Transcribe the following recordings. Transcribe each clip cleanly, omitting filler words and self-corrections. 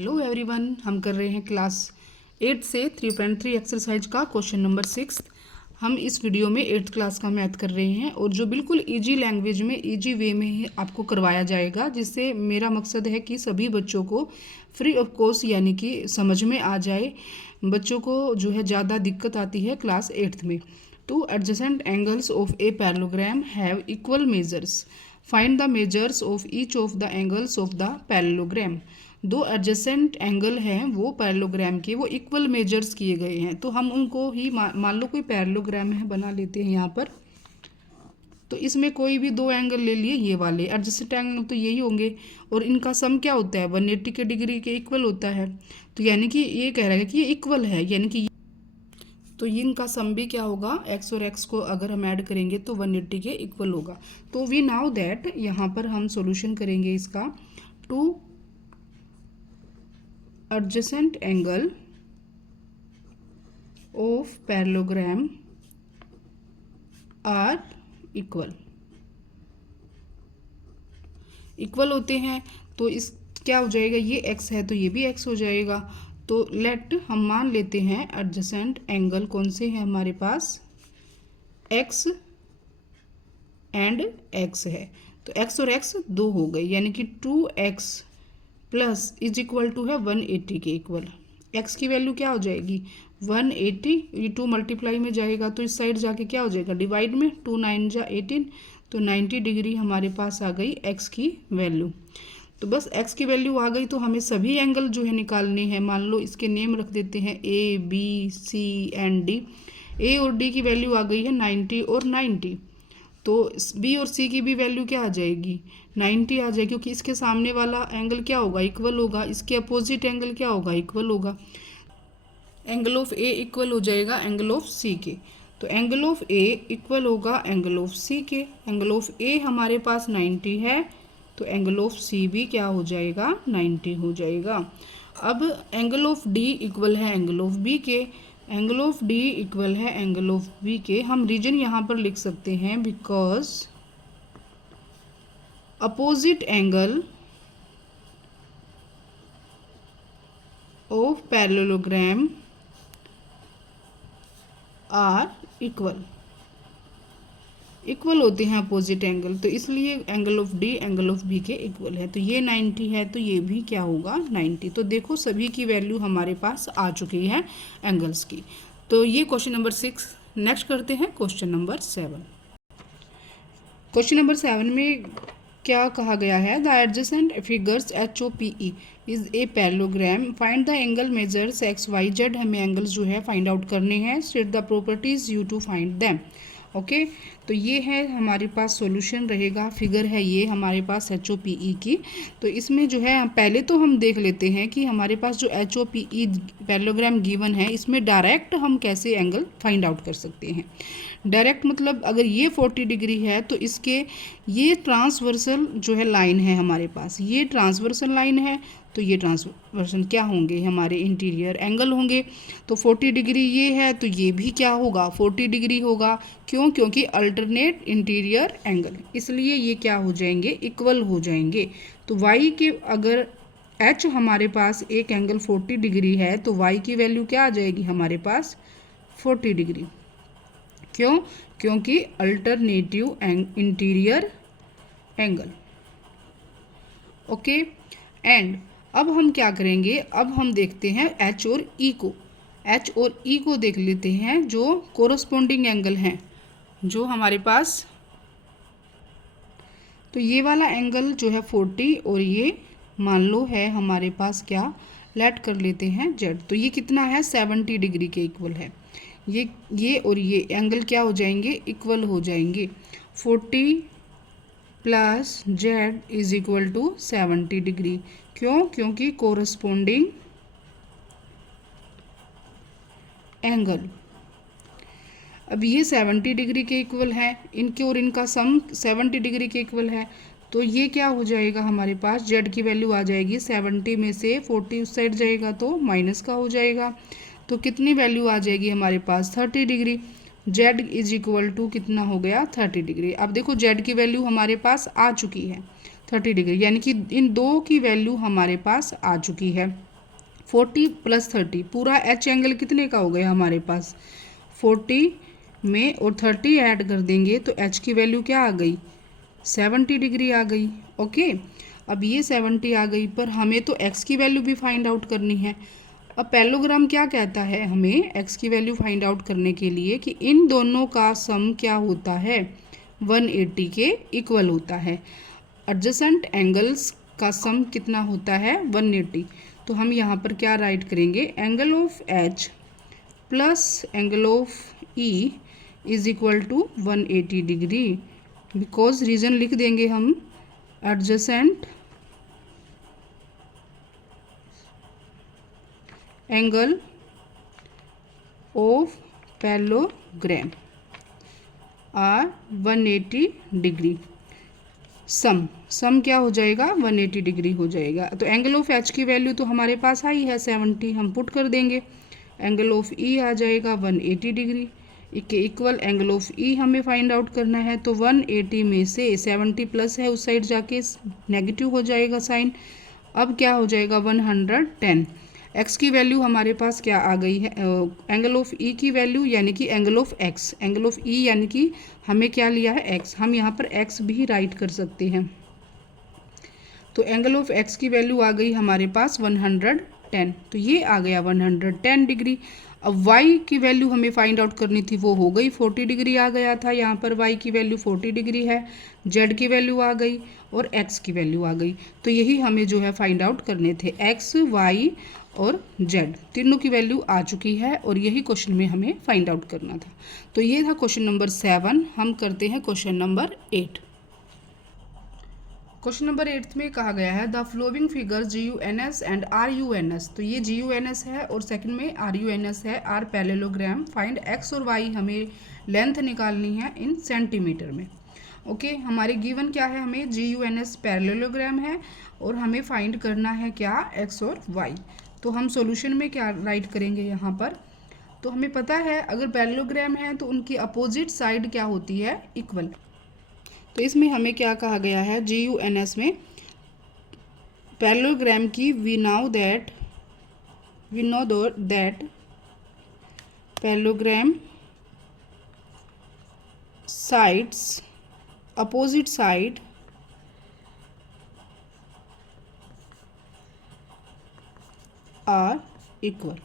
Hello everyone, हम कर रहे हैं क्लास 8 से 3.3 एक्सरसाइज का क्वेश्चन नंबर 6। हम इस वीडियो में 8th क्लास का मैथ कर रहे हैं और जो बिल्कुल इजी लैंग्वेज में इजी वे में ही आपको करवाया जाएगा, जिससे मेरा मकसद है कि सभी बच्चों को फ्री ऑफ कॉस्ट यानी कि समझ में आ जाए। बच्चों को जो है ज़्यादा दिक्कत आती है क्लास 8th में। Two adjacent angles of a parallelogram have equal measures, find the measures of each of the angles of the parallelogram. दो एडजेसेंट एंगल हैं वो पैरेललोग्राम के, वो इक्वल मेजर्स किए गए हैं, तो हम उनको ही मान लो कोई पैरेललोग्राम है बना लेते हैं यहाँ पर। तो इसमें कोई भी दो एंगल ले लिए, ये वाले एडजेसेंट एंगल तो यही होंगे और इनका सम क्या होता है 180 के डिग्री के इक्वल होता है। तो यानी कि ये कह रहा है कि ये इक्वल है, यानी कि तो इनका सम भी क्या होगा, x और x को अगर हम ऐड करेंगे तो 180 के इक्वल होगा। तो वी नाउ दैट यहाँ पर हम सॉल्यूशन करेंगे इसका। Two adjacent angle of parallelogram are equal होते हैं। तो इस क्या हो जाएगा, ये x है तो ये भी x हो जाएगा। तो लेट हम मान लेते हैं एडजेसेंट एंगल कौन से हैं हमारे पास, x एंड x है। तो x और x दो हो गए, यानी कि 2x plus is equal to है 180 के इक्वल। x की वैल्यू क्या हो जाएगी 180, ये 2 मल्टीप्लाई में जाएगा तो इस साइड जाके क्या हो जाएगा डिवाइड में, 2 9 जा 18, तो 90 डिग्री हमारे पास आ गई x की वैल्यू। तो बस x की वैल्यू आ गई तो हमें सभी एंगल जो है निकालने हैं। मान लो इसके नेम रख देते हैं A B C and D। A और D की वैल्यू आ गई है 90 और 90, तो बी और सी की भी वैल्यू क्या आ जाएगी 90 आ जाएगी, क्योंकि इसके सामने वाला एंगल क्या होगा इक्वल होगा, इसके अपोजिट एंगल क्या होगा इक्वल होगा। एंगल ऑफ ए इक्वल हो जाएगा एंगल ऑफ सी के, तो एंगल ऑफ ए इक्वल होगा एंगल ऑफ सी के। एंगल ऑफ ए हमारे पास 90 है तो एंगल ऑफ सी भी क्या हो जाएगा 90 हो जाएगा। अब एंगल ऑफ डी इक्वल है एंगल ऑफ बी के, एंगल ऑफ डी इक्वल है एंगल ऑफ बी के। हम रीजन यहाँ पर लिख सकते हैं because opposite angle of parallelogram are equal होते हैं अपोजिट एंगल, तो इसलिए angle of D angle of B के इक्वल है। तो ये 90 है तो ये भी क्या होगा 90। तो देखो सभी की वैल्यू हमारे पास आ चुकी है एंगल्स की। तो ये क्वेश्चन नंबर 6। नेक्स्ट करते हैं क्वेश्चन नंबर 7। क्वेश्चन नंबर 7 में क्या कहा गया है, the adjacent figures H O P E is a parallelogram, find the angle measures X Y Z. हमें एंगल्स जो है फाइंड आउट करने हैं, state the properties you to find them. Okay, तो ये है हमारे पास सॉल्यूशन रहेगा। फिगर है ये हमारे पास एच ओ पी ई की। तो इसमें जो है पहले तो हम देख लेते हैं कि हमारे पास जो H O P E parallelogram given है, इसमें डायरेक्ट हम कैसे एंगल फाइंड आउट कर सकते हैं। डायरेक्ट मतलब अगर ये 40 डिग्री है तो इसके ये ट्रांसवर्सल जो है लाइन है हमारे पास, ये ट्रांसवर्सल लाइन है, तो ये ट्रांसवर्सल क्या होंगे हमारे इंटीरियर एंगल होंगे। तो 40 डिग्री ये है तो ये भी क्या होगा 40 डिग्री होगा। क्यों, क्योंकि अल्टरनेट इंटीरियर एंगल, इसलिए ये क्या हो जाएंगे इक्वल हो जाएंगे। तो y के अगर h हमारे पास एक एंगल 40 डिग्री है तो y की वैल्यू क्या आ जाएगी हमारे पास 40 डिग्री। क्यों, क्योंकि alternative interior angle. Okay, and अब हम क्या करेंगे, अब हम देखते हैं एच और ई को। एच और ई को देख लेते हैं जो कोरस्पोंडिंग एंगल हैं जो हमारे पास। तो ये वाला एंगल जो है 40 और ये मान लो है हमारे पास क्या, लेट कर लेते हैं जेड। तो ये कितना है 70 डिग्री के इक्वल है। ये और ये एंगल क्या हो जाएंगे इक्वल हो जाएंगे। 40 plus Z is equal to 70 degree. क्यों, क्योंकि कोरस्पोंडिंग एंगल। अब ये 70 डिग्री के इक्वल है, इनके और इनका सम 70 डिग्री के इक्वल है। तो ये क्या हो जाएगा हमारे पास, जेड की वैल्यू आ जाएगी 70 में से 40 उस साइड जाएगा तो माइनस का हो जाएगा। तो कितनी वैल्यू आ जाएगी हमारे पास 30 degree. Z is equal to कितना हो गया 30 डिग्री। अब देखो जेड की वैल्यू हमारे पास आ चुकी है 30 डिग्री, यानी कि इन दो की वैल्यू हमारे पास आ चुकी है। 40 + 30 पूरा एच एंगल कितने का हो गया हमारे पास 40 में, और 30 ऐड कर देंगे तो एच की वैल्यू क्या आ गई 70 डिग्री आ गई। ओके, अब ये 70 आ गई, पर हमें तो एक्स की वैल्यू भी फाइंड आउट करनी है। अब पैरेललोग्राम क्या कहता है, हमें एक्स की वैल्यू फाइंड आउट करने के लिए कि इन दोनों का सम क्या होता है 180 के इक्वल होता है। एडजेसेंट एंगल्स का सम कितना होता है 180। तो हम यहाँ पर क्या राइट करेंगे, angle of h plus angle of e is equal to 180 degree. Because reason लिख देंगे हम, adjacent angle of parallelogram are 180 degree. Sum क्या हो जाएगा 180 डिग्री हो जाएगा। तो एंगल ऑफ एच की वैल्यू तो हमारे पास आई है 70, हम पुट कर देंगे। एंगल ऑफ ई आ जाएगा 180 डिग्री के इक्वल एंगल ऑफ ई हमें फाइंड आउट करना है। तो 180 में से 70 प्लस है उस साइड जाके नेगेटिव हो जाएगा साइन। अब क्या हो जाएगा 110। एक्स की वैल्यू हमारे पास क्या आ गई है, एंगल ऑफ ई की वैल्यू यानी कि angle of x, angle of e यानी कि हमें क्या लिया है एक्स, हम यहाँ पर एक्स भी राइट कर सकते हैं। तो एंगल ऑफ एक्स की वैल्यू आ गई हमारे पास 110, तो ये आ गया 110 डिग्री। अब y की वैल्यू हमें फाइंड आउट करनी थी, वो हो गई 40 डिग्री आ गया था, यहाँ पर y की वैल्यू 40 डिग्री है, z की वैल्यू आ गई और x की वैल्यू आ गई। तो यही हमें जो है फाइंड आउट करने थे, x, y और z तीनों की वैल्यू आ चुकी है और यही क्वेश्चन में हमें फाइंड आउट करना था। तो ये था क्वेश्चन नंबर 7। हम करते हैं क्वेश्चन नंबर 8। क्वेश्चन नंबर 8 में कहा गया है the flowing figures GUNS and RUNS। तो ये GUNS है और सेकंड में RUNS है, आर पैरेललोग्राम। फाइंड एक्स और वाई, हमें लेंथ निकालनी है इन सेंटीमीटर में। ओके, हमारे गिवन क्या है, हमें GUNS पैरेललोग्राम है और हमें फाइंड करना है क्या एक्स और वाई। तो हम सॉल्यूशन में क्या राइट करेंगे यहाँ पर, तो हमें पता है अगर पैरेललोग्राम है तो उनकी अपोजिट साइड क्या होती है इक्वल। तो इसमें हमें क्या कहा गया है GUNS में पैरेललोग्राम की we know that parallelogram sides opposite side are equal.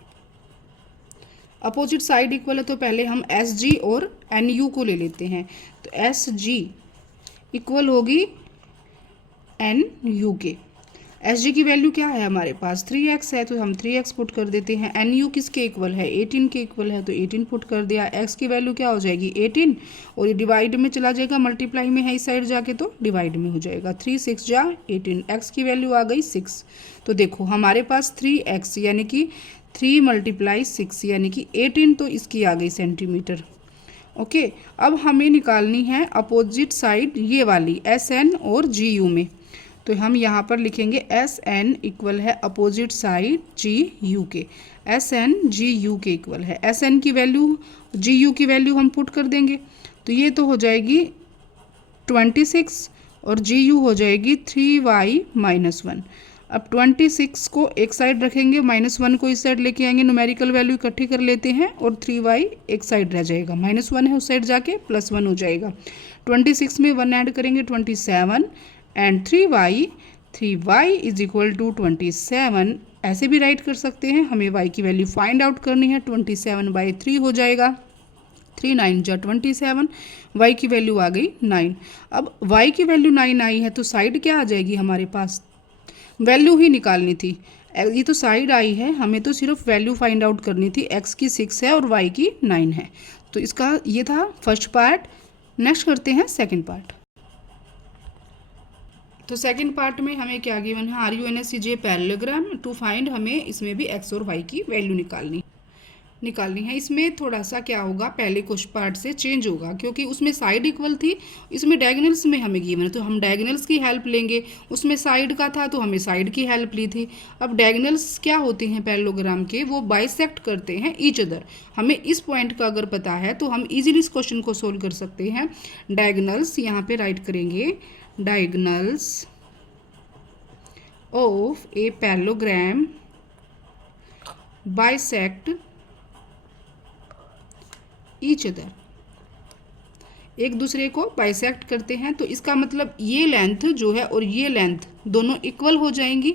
Opposite side equal है तो पहले हम SG और NU को ले लेते हैं। तो SG इक्वल होगी NU के। SG की वैल्यू क्या है हमारे पास 3x है, तो हम 3x पुट कर देते हैं। NU किसके इक्वल है 18 के इक्वल है, तो 18 पुट कर दिया। x की वैल्यू क्या हो जाएगी 18 और ये डिवाइड में चला जाएगा, मल्टीप्लाई में है इस साइड जाके तो डिवाइड में हो जाएगा। 3 6 जा 18, x की वैल्यू आ गई 6। तो देखो हमारे पास 3x यानी कि 3 × 6 यानी कि 18, तो इसकी आ गई सेंटीमीटर। ओके, अब हमें निकालनी है अपोजिट साइड ये वाली SN और GU में। तो हम यहाँ पर लिखेंगे SN इक्वल है अपोजिट साइड GU के, SN GU के इक्वल है। SN की वैल्यू GU की वैल्यू हम पुट कर देंगे, तो ये तो हो जाएगी 26 और GU हो जाएगी 3y - 1। अब 26 को एक साइड रखेंगे, -1 को इस साइड लेके आएंगे, न्यूमेरिकल वैल्यू इकट्ठी कर लेते हैं और 3y एक साइड रह जाएगा, -1 है उस साइड जाके +1 हो जाएगा। 26 में 1 ऐड करेंगे 27 and 3y is equal to 27। ऐसे भी राइट कर सकते हैं, हमें y की वैल्यू फाइंड आउट करनी है, 27/3 हो जाएगा, 3 9 जा 27, y की वैल्यू आ गई 9। अब y की वैल्यू 9 आई है तो साइड क्या आ जाएगी हमारे पास, वैल्यू ही निकालनी थी। ये तो साइड आई है, हमें तो सिर्फ वैल्यू फाइंड आउट करनी थी। x की 6 है और y की 9 है। तो इसका ये था फर्स्ट पार्ट। नेक्स्ट करते हैं सेकंड पार्ट। तो सेकंड पार्ट में हमें क्या गिवन है, RUNS CJ parallelogram to find, हमें इसमें भी x और y की वैल्यू निकालनी है। इसमें थोड़ा सा क्या होगा, पहले कुछ पार्ट से चेंज होगा क्योंकि उसमें साइड इक्वल थी, इसमें डायगोनल्स में हमें गिवन है तो हम डायगोनल्स की हेल्प लेंगे। उसमें साइड का था तो हमें साइड की हेल्प ली थी। अब डायगोनल्स क्या होते हैं पैरेललोग्राम के, वो बाइसेक्ट करते हैं ईच अदर। हमें इस पॉइंट का अगर पता है तो हम इजीली इस क्वेश्चन को सोल्व कर सकते हैं। डायगोनल्स यहाँ पे राइट करेंगे, diagonals of a parallelogram bisect each other, एक दूसरे को बाइसेक्ट करते हैं। तो इसका मतलब ये लेंथ जो है और ये लेंथ दोनों इक्वल हो जाएंगी,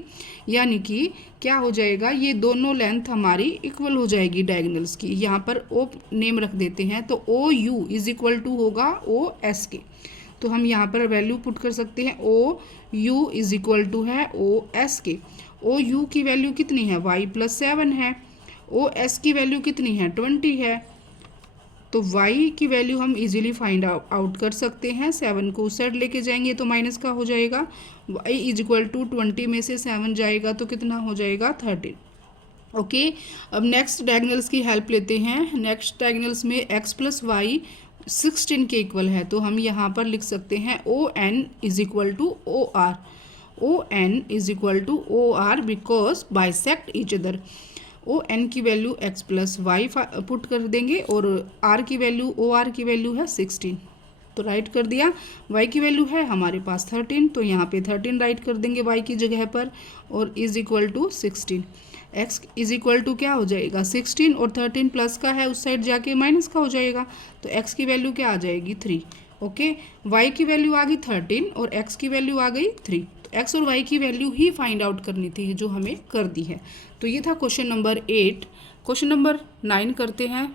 यानी कि क्या हो जाएगा, ये दोनों लेंथ हमारी इक्वल हो जाएगी डायगोनल्स की। यहाँ पर ओ नेम रख देते हैं, तो ओ यू इज इक्वल टू होगा ओ एस के। तो हम यहाँ पर वैल्यू पुट कर सकते हैं, ओ यू इज इक्वल टू है ओ एस के। ओ यू की वैल्यू कितनी है, वाई प्लस 7 है। ओ एस की वैल्यू कितनी है, 20 है। तो y की वैल्यू हम इजीली फाइंड आउट कर सकते हैं। 7 को उस साइड लेके जाएंगे तो माइनस का हो जाएगा। y इज इक्वल टू 20 में से 7 जाएगा तो कितना हो जाएगा, 13। ओके, अब नेक्स्ट डायगोनल्स की हेल्प लेते हैं। नेक्स्ट डायगोनल्स में x प्लस वाई 16 के इक्वल है, तो हम यहाँ पर लिख सकते हैं O N is equal to O R. O N is equal to O R because bisect each other. O N की value x plus y put कर देंगे और r की वैल्यू ओ आर की वैल्यू है 16, तो राइट कर दिया। y की वैल्यू है हमारे पास 13, तो यहाँ पे 13 राइट कर देंगे y की जगह पर, और is equal to 16। x is equal to क्या हो जाएगा, 16, और 13 प्लस का है उस साइड जाके माइनस का हो जाएगा, तो x की वैल्यू क्या आ जाएगी, 3। ओके, y की वैल्यू आ गई 13 और x की वैल्यू आ गई 3। x और y की वैल्यू ही फाइंड आउट करनी थी जो हमें कर दी है। तो ये था क्वेश्चन नंबर 8। क्वेश्चन नंबर 9 करते हैं।